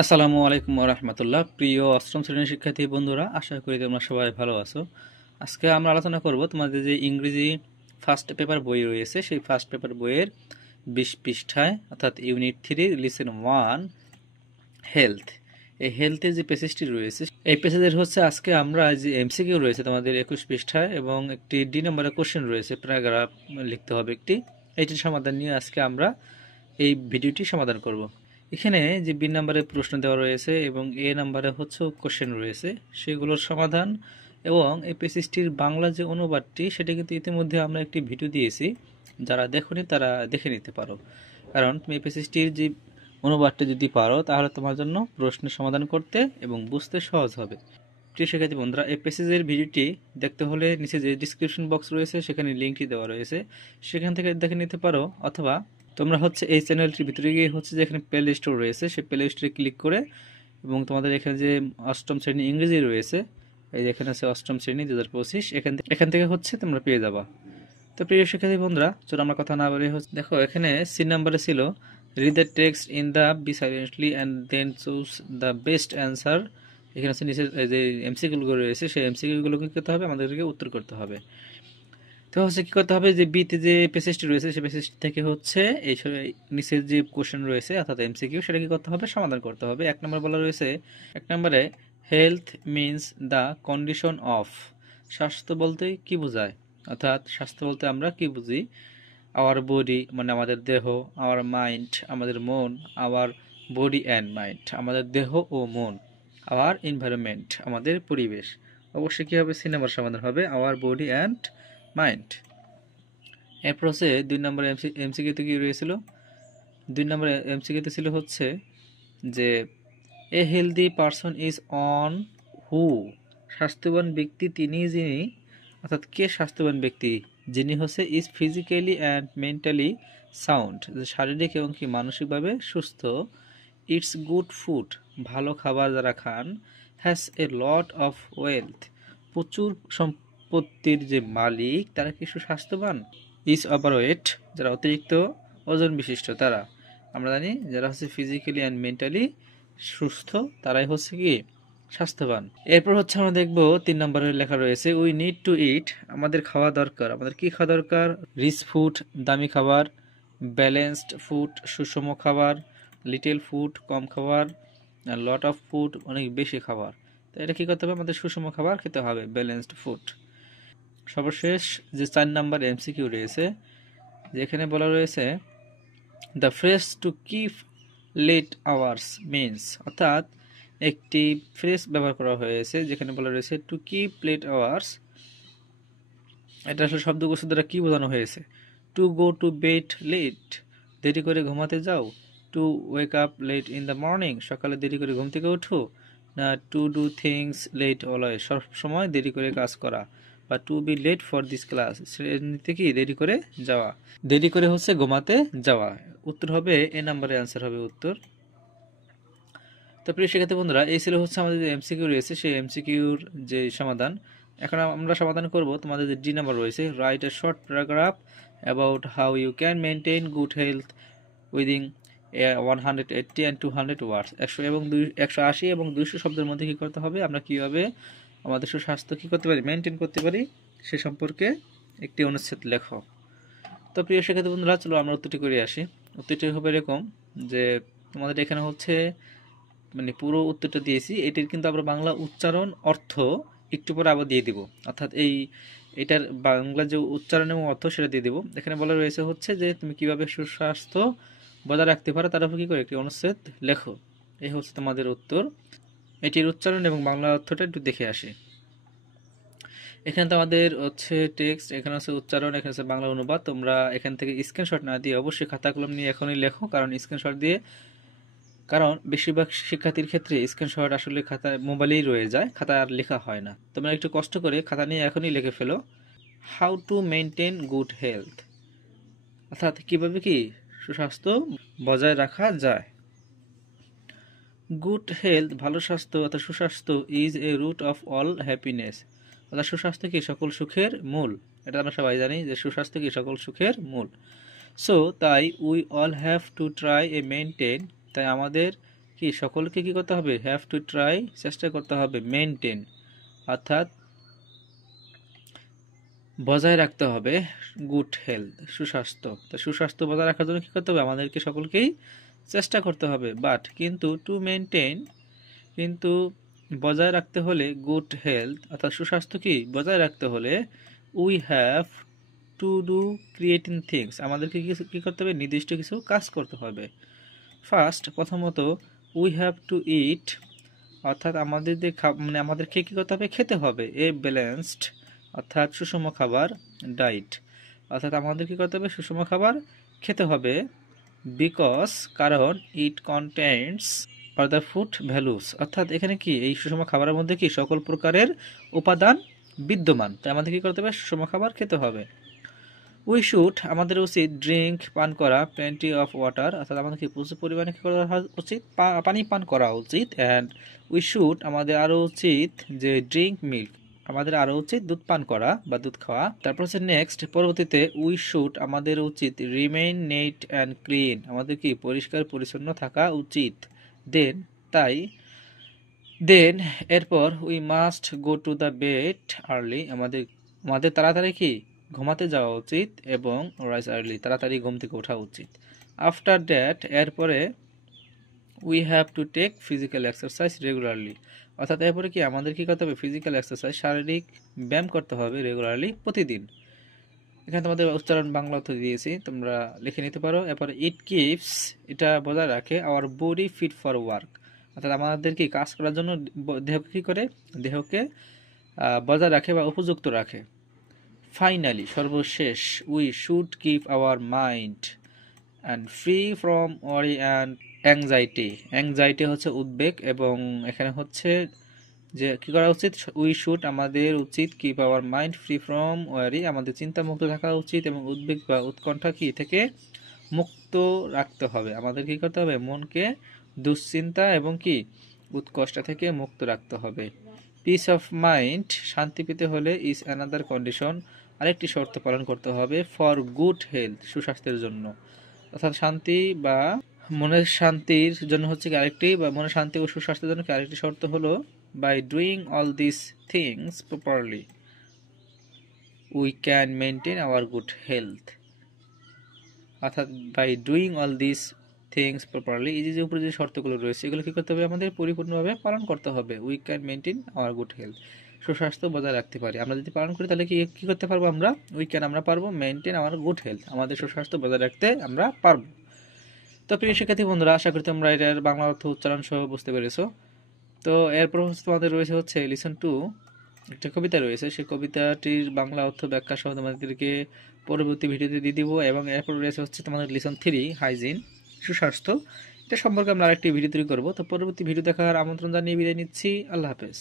আসসালামু আলাইকুম ওয়া রাহমাতুল্লাহ। প্রিয় অষ্টম শ্রেণীর শিক্ষার্থী বন্ধুরা, আশা করি তোমরা সবাই ভালো আছো। আজকে আমরা আলোচনা করব তোমাদের যে ইংরেজি ফার্স্ট পেপার বই রয়েছে, সেই ফার্স্ট পেপার বইয়ের 20 পৃষ্ঠায় অর্থাৎ ইউনিট 3 লিসেন 1 হেলথ। এই হেলথের যে পেসেজটি রয়েছে, এই পেসেজের হচ্ছে আজকে আমরা যে এমসিকিউ রয়েছে তোমাদের 21 পৃষ্ঠায় এবং একটি ডি নম্বরের কোশ্চেন রয়েছে, প্যারাগ্রাফ লিখতে হবে একটি। এইটির সমাধান নিয়ে আজকে আমরা এই ভিডিওটি সমাধান করব। এখানে যে বি নাম্বারে প্রশ্ন দেওয়া রয়েছে এবং এ নাম্বারে হচ্ছে কোশ্চেন রয়েছে, সেগুলোর সমাধান এবং এই পেসিসটির বাংলা যে অনুবাদটি সেটা কিন্তু ইতিমধ্যে আমরা একটি ভিডিও দিয়েছি, যারা দেখোনি তারা দেখে নিতে পারো। কারণ তুমি এই পেসিসটির যে অনুবাদটি যদি পারো তাহলে তোমার জন্য প্রশ্নের সমাধান করতে এবং বুঝতে সহজ হবে। প্রিয় শিক্ষার্থী বন্ধুরা, এই পেসেজের ভিডিওটি দেখতে হলে নিচে যে ডিসক্রিপশন বক্স রয়েছে সেখানে লিঙ্কটি দেওয়া রয়েছে, সেখান থেকে দেখে নিতে পারো। অথবা তোমরা হচ্ছে এই চ্যানেলটির ভিতরে গিয়ে হচ্ছে যেখানে প্লে স্টোর রয়েছে সেই প্লে স্টোরে ক্লিক করে এবং তোমাদের এখানে যে অষ্টম শ্রেণী ইংরেজি রয়েছে, এই যেখানে আছে অষ্টম শ্রেণী 2025, এখান থেকে হচ্ছে তোমরা পেয়ে যাবা। তো প্রিয় শিক্ষার্থী বন্ধুরা, চলো আমরা কথা না বলে হচ্ছে দেখো, এখানে সি নাম্বারে ছিল read the text in the B silently and then choose the best answer. এখানে হচ্ছে নিচে যে এমসিকিউগুলো রয়েছে সেই এমসিকিউগুলোকে কি করতে হবে, আমাদেরকে উত্তর করতে হবে। তো হচ্ছে কি করতে হবে, যে বিতে যে প্যাসেজটি রয়েছে সেই প্যাসেজটি থেকে হচ্ছে এই নিচের যে কোশ্চেন রয়েছে অর্থাৎ এমসিকিউ, সেটা কি করতে হবে, সমাধান করতে হবে। এক নম্বর বলা রয়েছে, এক নম্বরে health means the condition of. স্বাস্থ্য বলতে কি বোঝায়, অর্থাৎ স্বাস্থ্য বলতে আমরা কি বুঝি। আওয়ার বডি মানে আমাদের দেহ, আওয়ার মাইন্ড আমাদের মন, আওয়ার বডি অ্যান্ড মাইন্ড আমাদের দেহ ও মন, আওয়ার এনভায়রনমেন্ট আমাদের পরিবেশ। অবশ্যই কি হবে, সিনেমার সমাধান হবে আওয়ার বডি অ্যান্ড মাইন্ড। এরপর হচ্ছে 2 নম্বর এমসিকিউতে কি রয়েছিল, 2 নম্বর এমসিকিউতে ছিল হচ্ছে যে a healthy person is one who. স্বাস্থ্যবান ব্যক্তি তিনি যিনি, অর্থাৎ কে স্বাস্থ্যবান ব্যক্তি, যিনি হচ্ছে is physically and mentally sound, যে শারীরিক এবং কি মানসিকভাবে সুস্থ। ইটস গুড ফুড, ভালো খাবার যারা খান। Has a lot of wealth, প্রচুর সম্পত্তির যে মালিক তারা কি সুস্বাস্থ্যবান। ইজ ওভারওয়েট, যারা অতিরিক্ত ওজন বিশিষ্ট তারা। আমরা জানি যারা হচ্ছে ফিজিক্যালি অ্যান্ড মেন্টালি সুস্থ তারাই হচ্ছে কি স্বাস্থ্যবান। এরপর হচ্ছে আমরা দেখবো 3 নম্বরে লেখা রয়েছে উই নিড টু ইট, আমাদের খাওয়া দরকার। আমাদের কি খাওয়া দরকার, রিচ ফুড দামি খাবার, ব্যালেন্সড ফুড সুষম খাবার, লিটল ফুড কম খাবার, লট অফ ফুড অনেক বেশি খাবার। তো এটা কি করতে হবে, আমাদের সুষম খাবার খেতে হবে, ব্যালেন্সড ফুড। সর্বশেষ যে 4 নাম্বার এমসিকিউ রয়েছে, যেখানে বলা রয়েছে the phrase to keep late hours means, অর্থাৎ একটি ফ্রেজ ব্যবহার করা হয়েছে যেখানে বলা রয়েছে টু কিপ লেট আওয়ার্স। এটা আসলে শব্দকোষ দ্বারা কি বোঝানো হয়েছে, to go to bed late, দেরি করে ঘুমাতে যাও। To wake up late in the morning, সকালে দেরি করে ঘুম থেকে ওঠো। না to do things late always, সব সময় দেরি করে কাজ করা। বা to be late for this class, শ্রেণীতে কি দেরি করে যাওয়া, দেরি করে হচ্ছে ঘুমাতে যাওয়া। উত্তর হবে এ নাম্বারের অ্যান্সার হবে উত্তর। তো প্রিয় শিক্ষার্থী বন্ধুরা, এই ছিল হচ্ছে আমাদের যে এমসিকিউ রয়েছে সেই এমসিকিউর যে সমাধান। এখন আমরা সমাধান করব তোমাদের যে ডি নাম্বার রয়েছে, write a short paragraph about how you can maintain good health within 180 and 200 words. 180 এবং 200 শব্দের মধ্যে কি করতে হবে, আমরা কিভাবে আমাদের সুস্বাস্থ্য কি করতে পারি, মেনটেন করতে পারি, সে সম্পর্কে একটি অনুচ্ছেদ লেখো। তো প্রিয় শিক্ষার্থী বন্ধুরা, চলো আমরা উত্তরটি করে আসি। উত্তরটি হবে এরকম যে তোমাদের এখানে হচ্ছে মানে পুরো উত্তরটা দিয়েছি, এটির কিন্তু আমরা বাংলা উচ্চারণ অর্থ একটু পরে আবার দিয়ে দিব, অর্থাৎ এটার বাংলা যে উচ্চারণ এবং অর্থ সেটা দিয়ে দিব। এখানে বলা রয়েছে হচ্ছে যে তুমি কিভাবে সুস্বাস্থ্য বজায় রাখতে পারো তার উপর কি করে একটি অনুচ্ছেদ লেখো। এই হচ্ছে তোমাদের উত্তর। এটির উচ্চারণ এবং বাংলা অর্থটা একটু দেখে আসি। এখানে তো আমাদের হচ্ছে টেক্সট, এখানে হচ্ছে উচ্চারণ, এখানে হচ্ছে বাংলা অনুবাদ। তোমরা এখান থেকে স্ক্রিনশট না দিয়ে অবশ্যই খাতা কলম নিয়ে এখনই লেখো, কারণ স্ক্রিনশট দিয়ে, কারণ বেশিরভাগ শিক্ষার্থীর ক্ষেত্রে স্ক্রিনশট আসলে খাতায় মোবাইলেই রয়ে যায়, খাতা আর লেখা হয় না। তোমরা একটু কষ্ট করে খাতা নিয়ে এখনই লিখে ফেলো how to maintain good health, অর্থাৎ কিভাবে কি সুস্বাস্থ্য বজায় রাখা যায়। গুড হেলথ ভালো স্বাস্থ্য অর্থাৎ সুস্বাস্থ্য is a root of all happiness, অর্থাৎ সুস্বাস্থ্য কি সকল সুখের মূল। এটা আমরা সবাই জানি যে সুস্বাস্থ্য কি সকল সুখের মূল। সো তাই we all have to try A maintain, তাই আমাদের কি সকলকে কি করতে হবে, হ্যাভ টু ট্রাই, চেষ্টা করতে হবে, মেনটেন অর্থাৎ বজায় রাখতে হবে গুড হেলথ, সুস্বাস্থ্য। তো সুস্বাস্থ্য বজায় রাখার জন্য কি করতে হবে, আমাদেরকে সকলকেই চেষ্টা করতে হবে। বাট কিন্তু টু মেনটেন, কিন্তু বজায় রাখতে হলে গুড হেলথ অর্থাৎ সুস্বাস্থ্য কি বজায় রাখতে হলে we have to do creating things, আমাদেরকে কি করতে হবে, নির্দিষ্ট কিছু কাজ করতে হবে। ফার্স্ট প্রথমত উই হ্যাভ টু ইট, অর্থাৎ আমাদের যে মানে আমাদেরকে কি করতে হবে, খেতে হবে এ ব্যালেন্সড অর্থাৎ সুষম খাবার, ডাইট অর্থাৎ আমাদের কি করতে হবে, সুষম খাবার খেতে হবে। বিকজ কারণ it contents are the food values, অর্থাৎ এখানে কি এই সুষম খাবারের মধ্যে কি সকল প্রকারের উপাদান বিদ্যমান, তাই আমাদের কি করতে হবে, সুষম খাবার খেতে হবে। উই শুড, আমাদের উচিত ড্রিঙ্ক পান করা, প্লেন্টি অফ ওয়াটার অর্থাৎ আমাদের কি প্রচুর পরিমাণে কি করা উচিত, পানি পান করা উচিত। অ্যান্ড উই শুড, আমাদের আরও উচিত যে ড্রিঙ্ক মিল্ক, আমাদের আরও উচিত দুধ পান করা বা দুধ খাওয়া। তারপর হচ্ছে নেক্সট পরবর্তীতে উই শুড, আমাদের উচিত রিমেইন নেট অ্যান্ড ক্লিন, আমাদের কি পরিষ্কার পরিচ্ছন্ন থাকা উচিত। দেন তাই, দেন এরপর we must go to the bed early, আমাদের তাড়াতাড়ি কি ঘুমাতে যাওয়া উচিত এবং রাইজ আর্লি, তাড়াতাড়ি ঘুম থেকে ওঠা উচিত। আফটার দ্যাট, এরপরে we have to take physical exercise regularly, অর্থাৎ এরপরে কি আমাদের কি করতে হবে, ফিজিক্যাল এক্সারসাইজ শারীরিক ব্যায়াম করতে হবে রেগুলারলি প্রতিদিন। এখানে তোমাদের উচ্চারণ বাংলা অর্থ দিয়েছি, তোমরা লিখে নিতে পারো। এরপরে ইট কিপস, এটা বজায় রাখে our body fit for work, অর্থাৎ আমাদের কি কাজ করার জন্য দেহকে কি করে, দেহকে বজায় রাখে বা উপযুক্ত রাখে। ফাইনালি, সর্বশেষ we should keep our mind and free from worry and anxiety, anxiety হচ্ছে উদ্বেগ, এবং এখানে হচ্ছে যে কি করা উচিত, উই শুড, আমাদের উচিত keep our mind free from worry, আমাদের চিন্তা মুক্ত থাকা উচিত, এবং উদ্বেগ বা উৎকণ্ঠা কি থেকে মুক্ত রাখতে হবে, আমাদের কি করতে হবে, মনকে দুশ্চিন্তা এবং কি উৎকষ্ট থেকে মুক্ত রাখতে হবে। পিস অফ মাইন্ড, শান্তি পেতে হলে ইজ অ্যানাদার কন্ডিশন, আরেকটি শর্ত পালন করতে হবে ফর গুড হেলথ, সুস্বাস্থ্যের জন্য, অর্থাৎ শান্তি বা মনের শান্তির জন্য হচ্ছে কি আরেকটি, বা মনের শান্তি ও সুস্বাস্থ্যের জন্য কি আরেকটি শর্ত হলো by doing all this things properly we can maintain our good health, অর্থাৎ by doing all this things properly, এই যে উপরে যে শর্তগুলো রয়েছে এগুলো কি করতে হবে, আমাদের পরিপূর্ণভাবে পালন করতে হবে। We can maintain our good health, সুস্বাস্থ্য বজায় রাখতে পারি, আমরা যদি পালন করি তাহলে কি করতে পারবো, আমরা উই ক্যান, আমরা পারবো, মেনটেন আওয়ার গুড হেলথ, আমাদের সুস্বাস্থ্য বজায় রাখতে আমরা পারবো। তো প্রিয় শিক্ষার্থী বন্ধুরা, আশা করি তোমরা এটার বাংলা অর্থ উচ্চারণ সহ বুঝতে পেরেছো। তো এরপর হচ্ছে তোমাদের রয়েছে হচ্ছে লিসন টু, একটা কবিতা রয়েছে, সেই কবিতাটির বাংলা অর্থ ব্যাখ্যা সহ তোমাদেরকে পরবর্তী ভিডিওতে দিয়ে দিব। এবং এরপর রয়েছে হচ্ছে তোমাদের লিসন থ্রি, হাইজিন, সুস্বাস্থ্য, এটা সম্পর্কে আমরা আরেকটি ভিডিও তৈরি করবো। তো পরবর্তী ভিডিও দেখার আমন্ত্রণ জানিয়ে বিদায় নিচ্ছি, আল্লাহ হাফেজ।